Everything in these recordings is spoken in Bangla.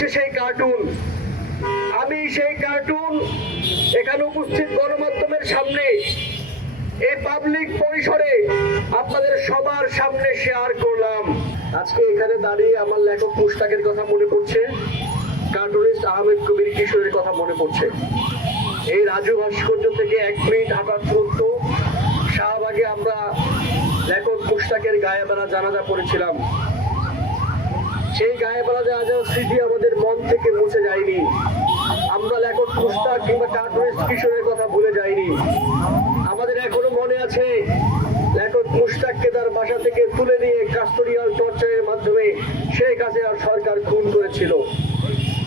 হচ্ছে সেই কার্টুন। আমি সেই কার্টুন এখানে উপস্থিত গণমাধ্যমের সামনে, এই পাবলিক পরিসরে আপনাদের সবার সামনে শেয়ার করলাম। আজকে এখানে দাঁড়িয়ে আমার লেখক মুশতাকের কথা মনে পড়ছে, কার্টুনিস্ট আহমেদ কবির কিশোরের কথা মনে পড়ছে। এই রাজু ভাস্কর্য থেকে 1 মিনিট হাঁটার দূরত্ব শাহবাগে আমরা লেখক মুশতাকের গায়েবালা জানাজা পড়েছিলাম। সেই গায়েবালা জানাজার স্মৃতি আমাদের মন থেকে মুছে যায়নি। আমরা লেখক মুশতাক কিংবা কার্টুনিস্ট কিশোরের কথা ভুলে যাইনি। আমাদের এখনো মনে আছে লেখক মুশতাককে তার বাসা থেকে তুলে নিয়ে কাস্টোডিয়াল টর্চারের মাধ্যমে শেখ হাসিনা সরকার খুন করেছিল।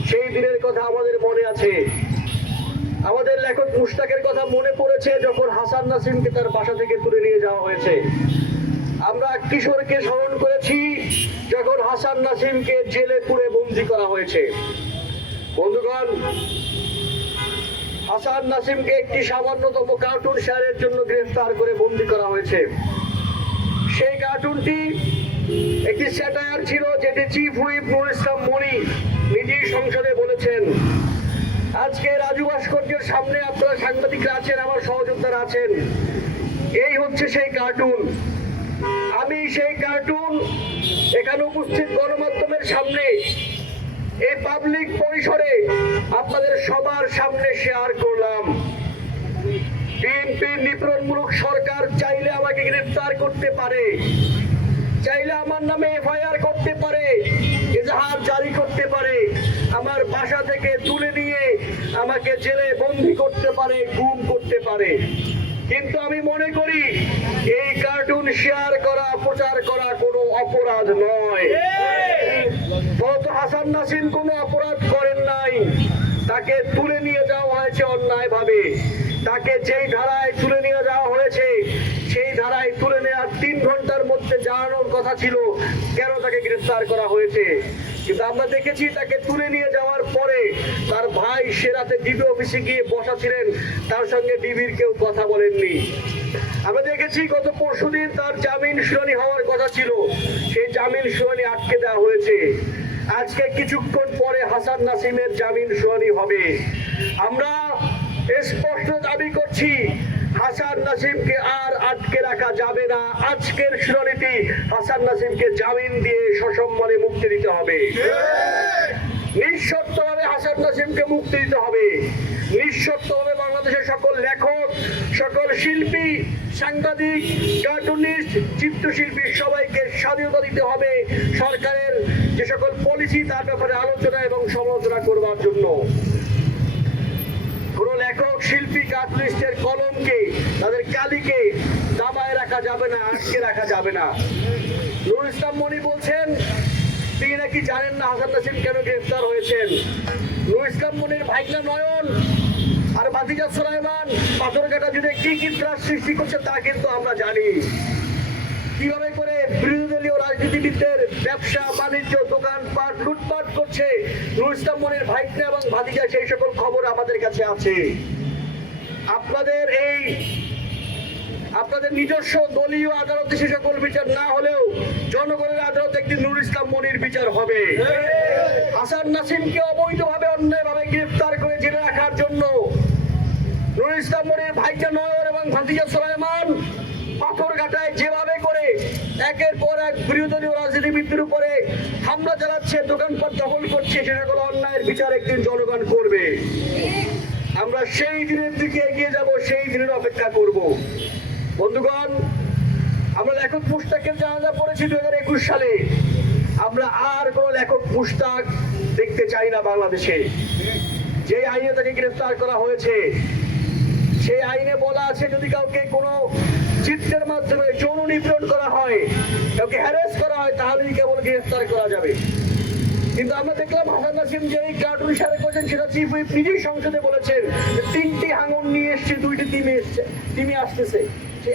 সেই দিনের কথা আমাদের মনে আছে। আমাদের লেখক মুশতাকের কথা মনে পড়েছে যখন হাসান নাসিমকে তার বাসা থেকে তুলে নিয়ে যাওয়া হয়েছে। আমরা কিশোরকে স্মরণ করেছি যখন হাসান নাসিমকে জেলে পুরে বন্দী করা হয়েছে। বন্ধুগণ, হাসান নাসিমকে একটি সামান্যতম কার্টুন শেয়ারের জন্য গ্রেফতার করে বন্দী করা হয়েছে। সেই কার্টুনটি একটি স্যাটায়ার ছিল, যেটি চিফ হুইপ নুরুল ইসলাম মনি নিজেই সংসদে বলেছেন। আজকে রাজু ভাস্কর্যের সামনে আপনারা সাংবাদিকরা আছেন, আমার সহযোদ্ধারা আছেন। এই হচ্ছে সেই কার্টুন। আমি সেই কার্টুন এখানে উপস্থিত গণমাধ্যমের সামনে, এই পাবলিক পরিসরে আপনাদের সবার সামনে শেয়ার করলাম। বিএনপির নিপীড়নমূলক সরকার চাইলে আমাকে গ্রেফতার করতে পারে, চাইলে আমার নামে এফআইআর করতে পারে, এজাহার জারি করতে পারে, আমার বাসা থেকে তুলে নিয়ে আমাকে জেলে বন্দী করতে পারে, গুম করতে পারে। কিন্তু আমি মনে করি এই কার্টুন শেয়ার করা, প্রচার করা কোনো অপরাধ নয়। বলতো হাসান নাসিম কোনো অপরাধ করেন নাই, তাকে তুলে নিয়ে যাওয়া হয়েছে অন্যায় ভাবে। তাকে যেই ধারায় তুলে নিয়ে যাওয়া হয়েছে সেই ধারায় তুলে নেওয়ার 3 ঘন্টার মধ্যে জানানোর কথা ছিল কেন তাকে গ্রেফতার করা হয়েছে। কিন্তু আমরা দেখেছি তাকে তুলে নিয়ে যাওয়ার পরে তার ভাই সে রাতে ডিবি অফিসে গিয়ে বসা ছিলেন, তার সঙ্গে ডিবির কেউ কথা বলেননি। আমরা দেখেছি গত পরশুদিন তার জামিন শুনানি হওয়ার কথা ছিল, সেই জামিন শুনানি আটকে দেওয়া হয়েছে। আজকে কিছুক্ষণ পরে হাসান নাসিমের জামিন শুনানি হবে। আমরা স্পষ্ট দাবি করছি হাসান নাসিমকে আর আটকে রাখা যাবে না। আজকের শুনানিতে হাসান নাসিমকে জামিন দিয়ে সসম্মানে মুক্তি দিতে হবে। নিঃশর্তভাবে হাসান নাসিমকে মুক্তি দিতে হবে। নিঃশর্তভাবে বাংলাদেশের সকল লেখক, সকল শিল্পী, সাংবাদিক, কার্টুনিস্ট, চিত্রশিল্পী সবাইকে স্বাধীনতা দিতে হবে সরকারের যে সকল পলিসি তার ব্যাপারে আলোচনা এবং সমালোচনা করবার জন্য। কোন লেখক, শিল্পী, কার্টুনিস্টের কলমকে, তাদের কালিকে দাবায় রাখা যাবে না, আটকে রাখা যাবে না। নুরুল ইসলাম মনি বলছেন তিনি নাকি জানেন না হাসান নাসিম কেন গ্রেফতার হয়েছেন। নুরুল ইসলাম মনির ভাইগনা নয়ন আর ভাতিজা সুলাইমান পাথরঘাটা জুড়ে কি কি ত্রাস সৃষ্টি করছে তা কিন্তু আমরা জানি। কিভাবে করে বিরোধী দলীয় রাজনীতিবিদদের ব্যবসা বাণিজ্য, দোকানপাট লুটপাট করছে নুরুল ইসলাম মনির ভাইগনা এবং ভাতিজা, সেই সকল খবর আমাদের কাছে আছে। আপনাদের নিজস্ব দলীয় আদালতে সে সকল বিচার না হলেও জনগণের আদালতে একটি নুরুল ইসলাম মনির বিচার হবে। হাসান নাসিমকে অবৈধভাবে অন্যায়ভাবে গ্রেফতার করে জেলে রাখার জন্য নুরুল ইসলাম মনির ভাইগনা নয়ন এবং ভাতিজা সুলাইমান পাথরঘাটায় যেভাবে করে একের পর এক বিরোধী দলীয় রাজনীতিবিদদের উপরে হামলা চালাচ্ছে, দোকানপাট দখল করছে, সে সকল অন্যায়ের বিচার একদিন জনগণ করবে। আমরা সেই দিনের দিকে এগিয়ে যাব, সেই দিনের অপেক্ষা করব। বন্ধুগণ, আমরা লেখক মুশতাকের জানাজা পড়েছি 2021 সালে। আমরা আর কোন লেখক মুশতাক দেখতে চাই না বাংলাদেশে। যে আইনে তাকে গ্রেফতার করা হয়েছে সেই আইনে বলা আছে যদি কাউকে কোনো চিত্রের মাধ্যমে যৌন নিপীড়ন করা হয়, কাউকে হ্যারাস করা হয়, তাহলেই কেবল গ্রেফতার করা যাবে। কিন্তু আমরা দেখলাম হাসান নাসিম যে এই কার্টুন শেয়ার করেছেন সেটা চিফ হুইপ নিজেই সংসদে বলেছেন 3টি হাঙর নিয়ে এসছে, 2টি তিমি আসতেছে।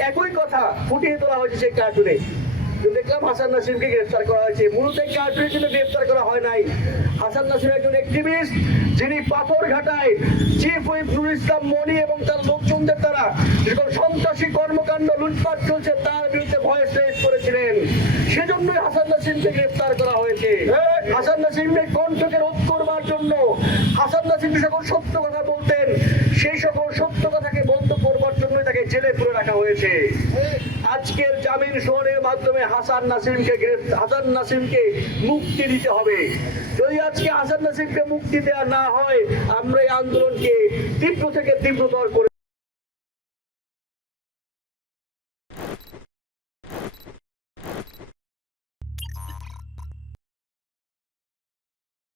একই কথা ফুটিয়ে তোলা হয়েছে সেই কার্টুনে। দেখলাম হাসান নাসিমকে গ্রেফতার করা হয়েছে। মূলত এই কার্টুনের জন্য গ্রেফতার করা হয় নাই, হাসান নাসিম একজন অ্যাক্টিভিস্ট, যিনি পাথরঘাটায় চিফ হুইপ নুরুল ইসলাম মনি এবং তার লোকজনদের দ্বারা যেসব সন্ত্রাসী কর্মকাণ্ড লুটপাট চলছে তার বিরুদ্ধে ভয়েস রেজ করেছিলেন। সেজন্যই হাসান নাসিমকে গ্রেফতার করা হয়েছে। হাসান নাসিমের কণ্ঠকে রোধ করবার জন্য, হাসান নাসিম যে সকল সত্য কথা বলতেন সেই সকল সত্য কথাকে বন্ধ করবার জন্যই তাকে জেলে পুরে রাখা হয়েছে। আজকের জামিন শুনানির মাধ্যমে হাসান নাসিমকে মুক্তি দিতে হবে। যদি আজকে হাসান নাসিমকে মুক্তি দেওয়া না হয়, আমরা এই আন্দোলনকে তীব্র থেকে তীব্রতর করে